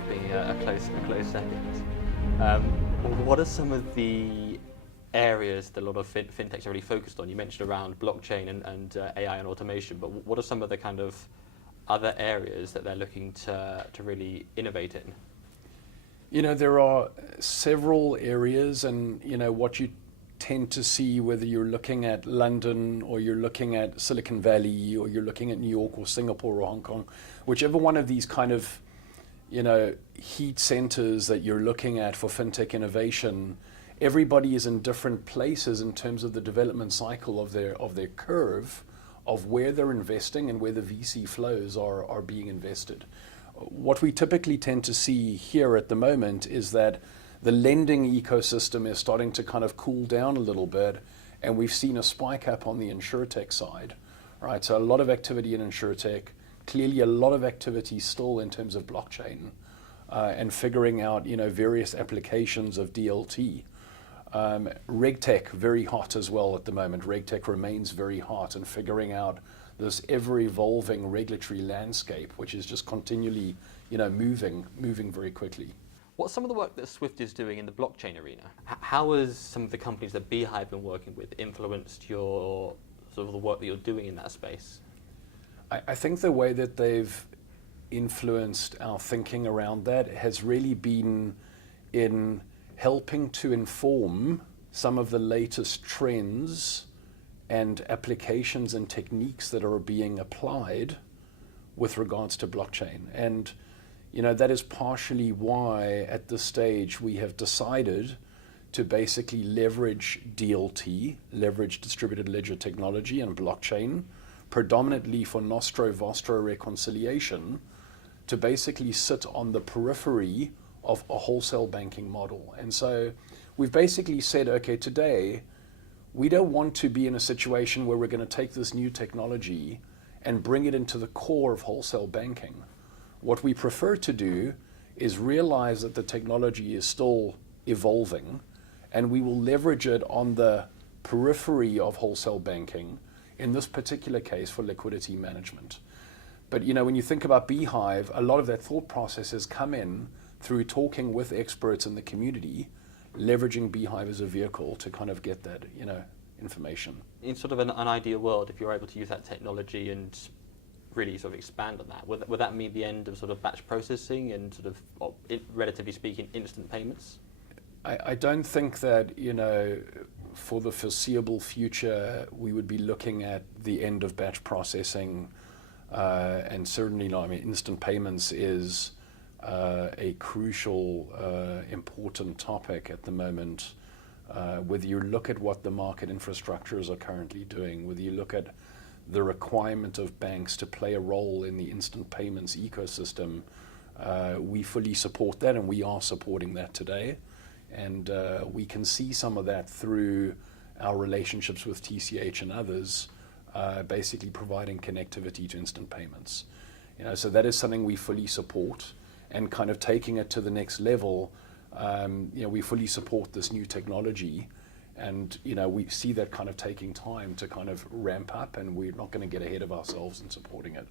still being a close second. What are some of the areas that a lot of fintechs are really focused on? You mentioned around blockchain and AI and automation, but what are some of the kind of other areas that they're looking to really innovate in? You know, there are several areas, and you know what you tend to see, whether you're looking at London or you're looking at Silicon Valley or you're looking at New York or Singapore or Hong Kong, whichever one of these kind of, you know, heat centers that you're looking at for fintech innovation, everybody is in different places in terms of the development cycle of their curve of where they're investing and where the VC flows are being invested. What we typically tend to see here at the moment is that the lending ecosystem is starting to kind of cool down a little bit, and we've seen a spike up on the insurtech side, right? So a lot of activity in insurtech, clearly a lot of activity still in terms of blockchain and figuring out, you know, various applications of DLT. RegTech, very hot as well at the moment. RegTech remains very hot, and figuring out this ever-evolving regulatory landscape, which is just continually, you know, moving very quickly. What's some of the work that Swift is doing in the blockchain arena? How has some of the companies that B-HIVE been working with influenced your sort of the work that you're doing in that space? I think the way that they've influenced our thinking around that has really been in helping to inform some of the latest trends and applications and techniques that are being applied with regards to blockchain. And you know, that is partially why at this stage we have decided to basically leverage DLT, leverage distributed ledger technology and blockchain, predominantly for nostro-vostro reconciliation, to basically sit on the periphery of a wholesale banking model. And so we've basically said, okay, today we don't want to be in a situation where we're going to take this new technology and bring it into the core of wholesale banking. What we prefer to do is realize that the technology is still evolving, and we will leverage it on the periphery of wholesale banking, in this particular case for liquidity management. But you know, when you think about B-HIVE, a lot of that thought process has come in through talking with experts in the community, leveraging B-HIVE as a vehicle to kind of get that, you know, information. In sort of an ideal world, if you're able to use that technology and really sort of expand on that, would that mean the end of sort of batch processing and sort of, relatively speaking, instant payments? I don't think that, you know, for the foreseeable future, we would be looking at the end of batch processing, and certainly not. I mean, instant payments is a crucial, important topic at the moment. Whether you look at what the market infrastructures are currently doing, whether you look at the requirement of banks to play a role in the instant payments ecosystem, we fully support that, and we are supporting that today. And we can see some of that through our relationships with TCH and others, basically providing connectivity to instant payments. You know, so that is something we fully support, and kind of taking it to the next level. You know, we fully support this new technology. And you know, we see that kind of taking time to kind of ramp up, and we're not going to get ahead of ourselves in supporting it.